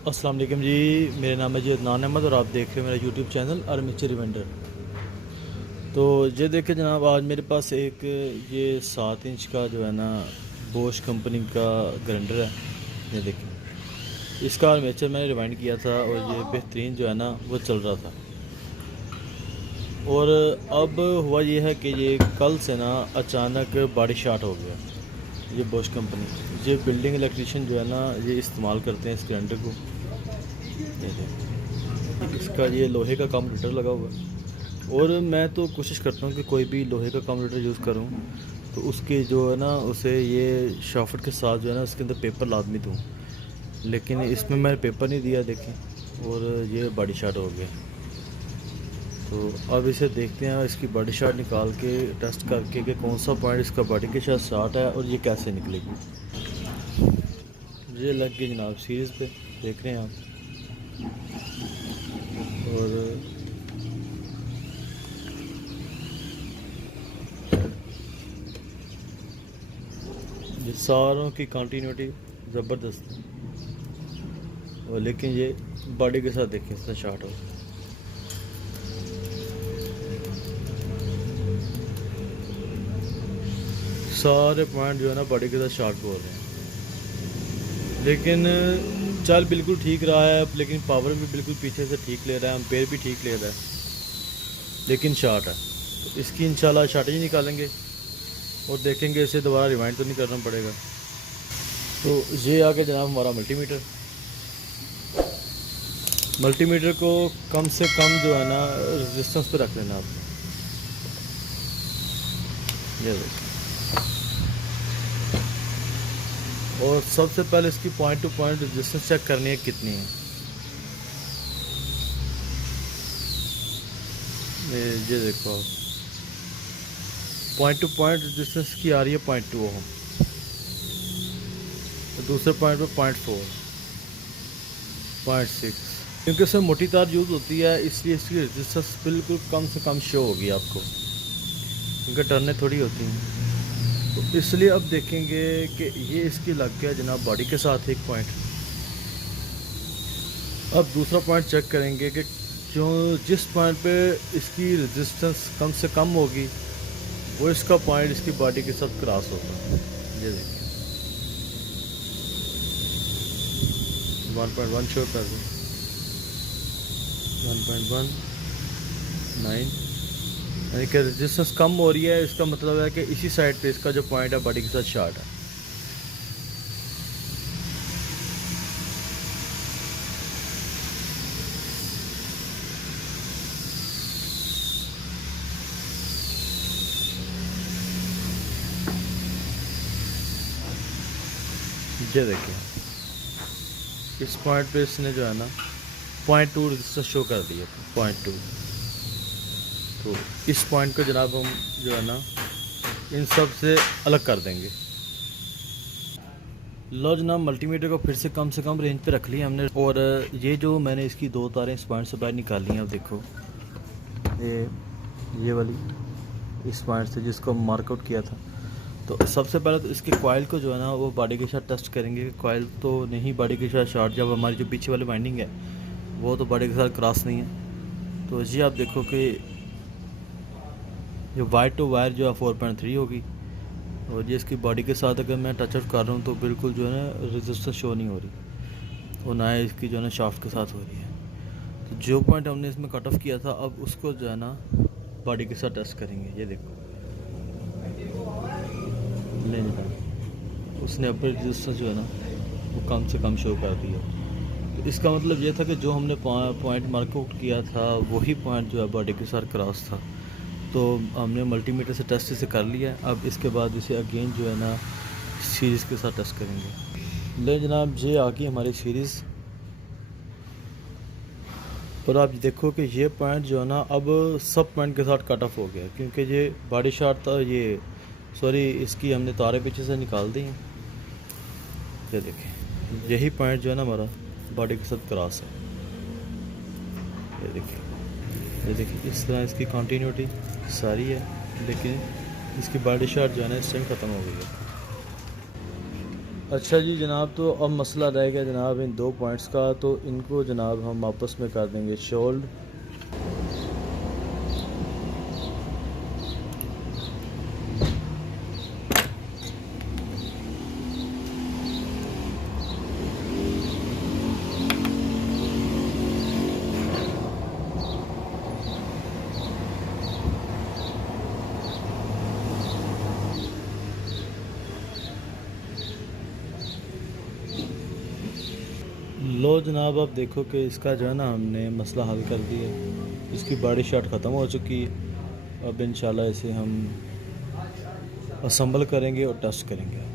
अस्सलाम वालेकुम जी। मेरा नाम है जी अदनान अहमद और आप देख रहे हो मेरा यूट्यूब चैनल आर्मेचर रिवेंडर। तो ये देखिए जनाब, आज मेरे पास एक ये 7 इंच का जो है ना बोश कंपनी का ग्राइंडर है। ये देखिए, इसका आर्मेचर मैंने रिवाइंड किया था और ये बेहतरीन जो है ना वो चल रहा था। और अब हुआ ये है कि ये कल से ना अचानक बॉडी शॉर्ट हो गया। ये बोश कंपनी, ये बिल्डिंग इलेक्ट्रीशियन जो है ना ये इस्तेमाल करते हैं इस ग्राइंडर को। ये देखिए, इसका ये लोहे का कम्यूटेटर लगा हुआ है और मैं तो कोशिश करता हूँ कि कोई भी लोहे का कम्यूटेटर यूज़ करूँ तो उसके जो है ना उसे ये शाफ्ट के साथ जो है ना उसके अंदर पेपर लाजमी दूँ, लेकिन इसमें मैंने पेपर नहीं दिया देखें, और ये बॉडी शॉर्ट हो गया। तो अब इसे देखते हैं, इसकी बॉडी शॉट निकाल के टेस्ट करके कि कौन सा पॉइंट इसका बॉडी के साथ शॉर्ट है और ये कैसे निकलेगी। ये लग गई जनाब सीरीज़ पे, देख रहे हैं आप। और ये सारों की कंटिन्यूटी ज़बरदस्त है, और लेकिन ये बॉडी के साथ देखें इसका शॉर्ट हो। सारे पॉइंट जो है ना बॉडी के साथ शॉर्ट बोल रहे हैं, लेकिन चल बिल्कुल ठीक रहा है, लेकिन पावर भी बिल्कुल पीछे से ठीक ले रहा है, एम्पेयर भी ठीक ले रहा है, लेकिन शॉर्ट है। तो इसकी इंशाल्लाह शॉर्टेज निकालेंगे और देखेंगे इसे दोबारा रिवाइंड तो नहीं करना पड़ेगा। तो ये आगे जनाब हमारा मल्टीमीटर। मल्टीमीटर को कम से कम जो है ना रेजिस्टेंस पे रख लेना आपको। ये देखिए, और सबसे पहले इसकी point to point resistance check करनी है कितनी है। ये देखो आप, पॉइंट टू पॉइंट रेजिस्टेंस की आ रही है 0.2 ओम, तो दूसरे पॉइंट पे 0.4, 0.6। क्योंकि इसमें मोटी तार यूज़ होती है इसलिए इसकी रेजिस्टेंस बिल्कुल कम से कम शो होगी आपको, क्योंकि टर्नें थोड़ी होती हैं। तो इसलिए अब देखेंगे कि ये इसकी लग गया जनाब बॉडी के साथ एक पॉइंट। अब दूसरा पॉइंट चेक करेंगे कि जो जिस पॉइंट पे इसकी रेजिस्टेंस कम से कम होगी वो इसका पॉइंट इसकी बॉडी के साथ क्रॉस होगा। ये देखिए 1.1 शो कर दें, 1.19, यानी कि रेजिस्टेंस कम हो रही है, इसका मतलब है कि इसी साइड पे इसका जो पॉइंट है बॉडी के साथ शॉर्ट है। ये देखिए, इस पॉइंट पे इसने जो है ना 0.2 रेजिस्टेंस शो कर दिया, 0.2। तो इस पॉइंट को जनाब हम जो है ना इन सब से अलग कर देंगे। लो जनाब, मल्टीमीटर को फिर से कम रेंज पे रख लिया हमने, और ये जो मैंने इसकी 2 तारें इस पॉइंट से बाहर निकाली हैं। अब देखो ये वाली इस पॉइंट से जिसको मार्कआउट किया था। तो सबसे पहले तो इसके कॉइल को जो है ना वो बॉडी के साथ टेस्ट करेंगे कि कॉइल तो नहीं बॉडी के साथ शॉर्ट, जब हमारी जो पीछे वाली वाइंडिंग है वो तो बॉडी के साथ क्रॉस नहीं है। तो जी आप देखो कि जो वायर टू वायर जो है 4.3 होगी, और ये इसकी बॉडी के साथ अगर मैं टच अप कर रहा हूँ तो बिल्कुल जो है ना रेजिस्टेंस शो नहीं हो रही, और ना इसकी जो है ना शाफ्ट के साथ हो रही है। तो जो पॉइंट हमने इसमें कट ऑफ किया था अब उसको जो है ना बॉडी के साथ टेस्ट करेंगे। ये देखो नहीं, उसने अपनी रेजिस्टेंस जो है ना वो कम से कम शो कर दिया। तो इसका मतलब ये था कि जो हमने पॉइंट मार्कआउट किया था वही पॉइंट जो है बॉडी के साथ क्रॉस था। तो हमने मल्टीमीटर से टेस्ट इसे कर लिया। अब इसके बाद इसे अगेन जो है ना सीरीज़ के साथ टेस्ट करेंगे। ले जनाब, ये आ गई हमारी सीरीज़, और आप देखो कि ये पॉइंट जो है ना अब सब पॉइंट के साथ कट ऑफ हो गया, क्योंकि ये बॉडी शॉट था। ये सॉरी, इसकी हमने तारे पीछे से निकाल दी हैं। ये देखें, यही पॉइंट जो है ना हमारा बॉडी के साथ क्रॉस है। ये देखिए इस तरह इसकी कंटिन्यूटी सारी है, लेकिन इसकी बॉडी शॉट जो है ना इस टाइम ख़त्म हो गई है। अच्छा जी जनाब, तो अब मसला रह गया जनाब इन 2 पॉइंट्स का, तो इनको जनाब हम आपस में कर देंगे शोल्ड। लो जनाब, अब देखो कि इसका जो है ना हमने मसला हल कर दिया, इसकी बॉडी शॉट ख़त्म हो चुकी है। अब इंशाल्लाह इसे हम असम्बल करेंगे और टेस्ट करेंगे।